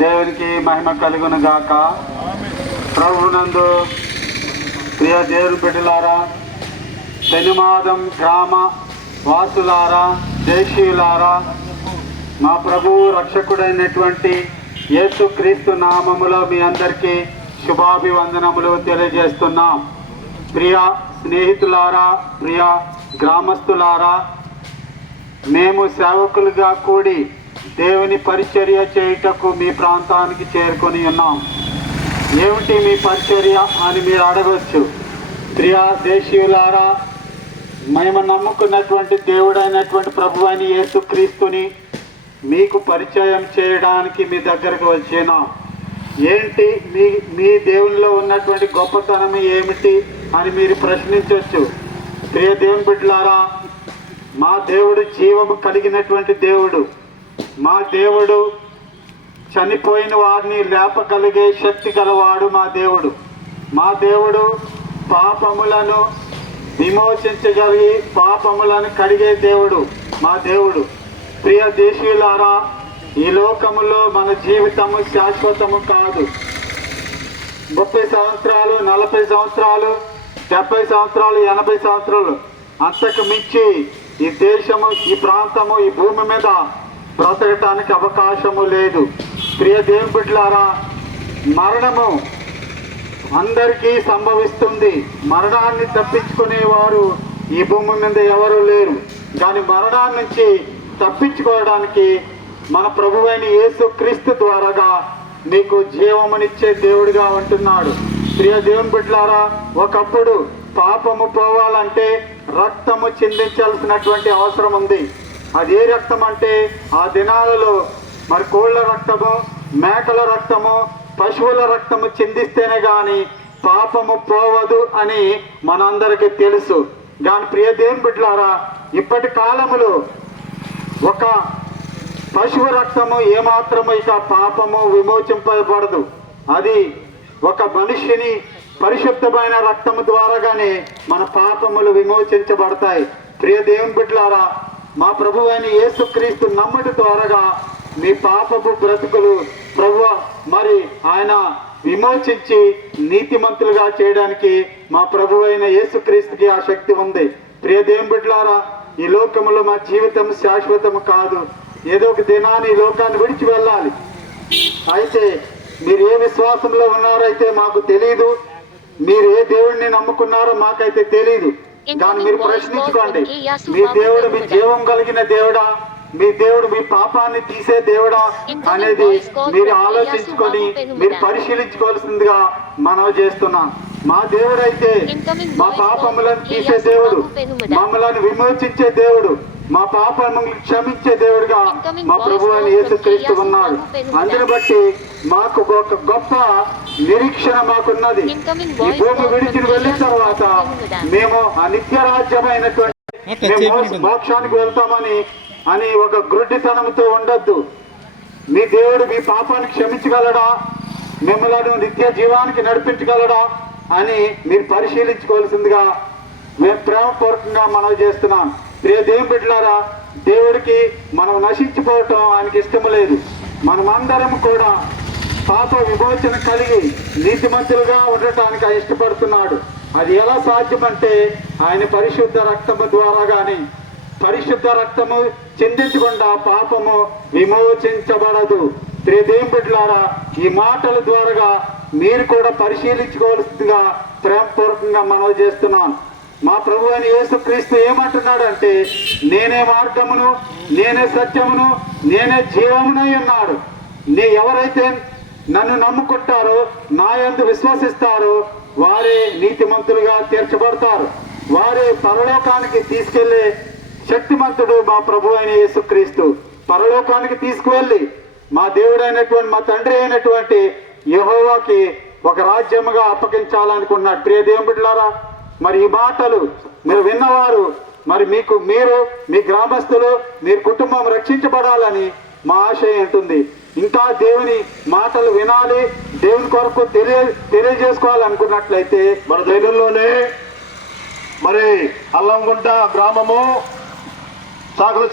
దేవునికి మహిమ కలుగును గాక. ప్రభునందు ప్రియ దేవుని బిడ్డలారా, పెనుమాదం గ్రామ వాసులారా, దేశీయులారా, మా ప్రభువు రక్షకుడైనటువంటి యేసుక్రీస్తు నామములో మీ అందరికీ శుభాభివందనములు తెలియజేస్తున్నాం. ప్రియ స్నేహితులారా, ప్రియ గ్రామస్తులారా, మేము సేవకులుగా కూడి దేవుని పరిచర్య చేయుటకు మీ ప్రాంతానికి చేరుకొని ఉన్నాం. ఏమిటి మీ పరిచర్య అని మీరు అడగవచ్చు. ప్రియ దేశీయులారా, మేము నమ్ముకున్నటువంటి దేవుడైనటువంటి ప్రభువైన యేసుక్రీస్తుని మీకు పరిచయం చేయడానికి మీ దగ్గరకు వచ్చినాం. ఏంటి మీ దేవునిలో ఉన్నటువంటి గొప్పతనం ఏమిటి అని మీరు ప్రశ్నించవచ్చు. ప్రియ దేవుని బిడ్డలారా, మా దేవుడు జీవము కలిగినటువంటి దేవుడు. మా దేవుడు చనిపోయిన వారిని లేపగలిగే శక్తి గలవాడు. మా దేవుడు పాపములను విమోచించగలిగి పాపములను కడిగే దేవుడు మా దేవుడు. ప్రియ దేశీయులారా, ఈ లోకములో మన జీవితము శాశ్వతము కాదు. 30 సంవత్సరాలు, 40 సంవత్సరాలు, 70 సంవత్సరాలు, 80 సంవత్సరాలు, అంతకు మించి ఈ దేశము, ఈ ప్రాంతము, ఈ భూమి మీద బ్రతకటానికి అవకాశము లేదు. ప్రియ దేవుని బిడ్డలారా, మరణము అందరికీ సంభవిస్తుంది. మరణాన్ని తప్పించుకునేవారు ఈ భూమి మీద ఎవరు లేరు. కానీ మరణాన్ని నుంచి తప్పించుకోవడానికి మన ప్రభువైన యేసుక్రీస్తు ద్వారాగా మీకు జీవమునిచ్చే దేవుడిగా ఉంటున్నాడు. ప్రియ దేవుని బిడ్డలారా, ఒకప్పుడు పాపము పోవాలంటే రక్తము చిందించాల్సినటువంటి అవసరం ఉంది. అది ఏ రక్తం అంటే ఆ దినాలలో మరి కోళ్ళ రక్తము, మేకల రక్తము, పశువుల రక్తము చిందిస్తేనే కానీ పాపము పోవదు అని మనందరికీ తెలుసు. కానీ ప్రియ దేవుని బిడ్డలారా, ఇప్పటి కాలములో ఒక పశువు రక్తము ఏమాత్రము ఇక పాపము విమోచింపబడదు. అది ఒక మనిషిని పరిశుద్ధమైన రక్తము ద్వారాగానే మన పాపములు విమోచించబడతాయి. ప్రియ దేవుని బిడ్డలారా, మా ప్రభువైన యేసుక్రీస్తు నమ్మటి ద్వారాగా మీ పాపపు బ్రతుకులు ప్రభువా మరి ఆయన విమోచించి నీతిమంతులుగా చేయడానికి మా ప్రభువైన యేసుక్రీస్తుకి ఆ శక్తి ఉంది. ప్రియ దేవుని బిడ్డలారా, ఈ లోకములో మా జీవితం శాశ్వతము కాదు. ఏదో ఒక దినాన్ని ఈ లోకాన్ని విడిచి వెళ్ళాలి. అయితే మీరు ఏ విశ్వాసంలో ఉన్నారైతే మాకు తెలీదు, మీరు ఏ దేవుడిని నమ్ముకున్నారో మాకైతే తెలీదు. దాన్ని మీరు ప్రశ్నించుకోండి. మీ దేవుడు మీ జీవం కలిగిన దేవుడా, మీ దేవుడు మీ పాపాన్ని తీసే దేవుడా అనేది మీరు ఆలోచించుకొని మీరు పరిశీలించుకోవాల్సిందిగా మనవి చేస్తున్నాం. మా దేవుడైతే మా పాపములను తీసే దేవుడు, మమ్మల్ని విమోచించే దేవుడు, మా పాపములను క్షమించే దేవుడుగా మా ప్రభువైన యేసుక్రీస్తు ఉన్నాడు. అందుని బట్టి మాకు ఒక గొప్ప నిరీక్షణ మాకున్నది. ఈ భూమి విడిచి వెళ్ళిన తర్వాత మేము ఆ నిత్య రాజ్యమైనటువంటి మోక్షానికి వెళ్తామని ఒక గ్రుడ్డితనంతో ఉండొద్దు. మీ దేవుడు మీ పాపాన్ని క్షమించగలడా, మిమ్మల్ని నిత్య జీవానికి నడిపించగలడా అని మీరు పరిశీలించుకోవాల్సిందిగా మేము ప్రేమపూర్వకంగా మనవి చేస్తున్నాం. ప్రియ దేవుని బిడ్డలారా, దేవుడికి మనం నశించిపోవటం ఆయనకి ఇష్టము లేదు. మనమందరం కూడా పాప విమోచన కలిగి నీతిమంతులుగా ఉండటానికి ఆయన ఇష్టపడుతున్నాడు. అది ఎలా సాధ్యమంటే ఆయన పరిశుద్ధ రక్తము ద్వారా కానీ, పరిశుద్ధ రక్తము చిందించకుండా పాపము విమోచించబడదు. ప్రియ దేవుని బిడ్డలారా, ఈ మాటల ద్వారా మీరు కూడా పరిశీలించుకోవాల్సిందిగా ప్రేమపూర్వకంగా మనవి చేస్తున్నాను. మా ప్రభు అయిన యేసుక్రీస్తు ఏమంటున్నాడంటే, నేనే మార్గమును, నేనే సత్యమును, నేనే జీవమునై ఉన్నాడు. ఎవరైతే నన్ను నమ్ముకుంటారో, నా యందు విశ్వసిస్తారో వారే నీతిమంతులుగా తీర్చబడతారు. వారే పరలోకానికి తీసుకెళ్లే శక్తిమంతుడు మా ప్రభు అయిన యేసుక్రీస్తు. పరలోకానికి తీసుకువెళ్ళి మా దేవుడైనటువంటి మా తండ్రి అయినటువంటి యెహోవాకి ఒక రాజ్యముగా అప్పగించాలనుకున్నాడు. ప్రియ దేవుని బిడ్డలారా, మరి ఈ మాటలు మీరు విన్నవారు, మరి మీరు మీ గ్రామస్తులు, మీ కుటుంబం రక్షించబడాలని మా ఆశయం ఉంటుంది. ఇంకా దేవుని మాటలు వినాలి, దేవుని కొరకు తెలియజేసుకోవాలనుకున్నట్లయితే మన దగ్గరలోనే మరి అల్లంగుంట గ్రామము సాగల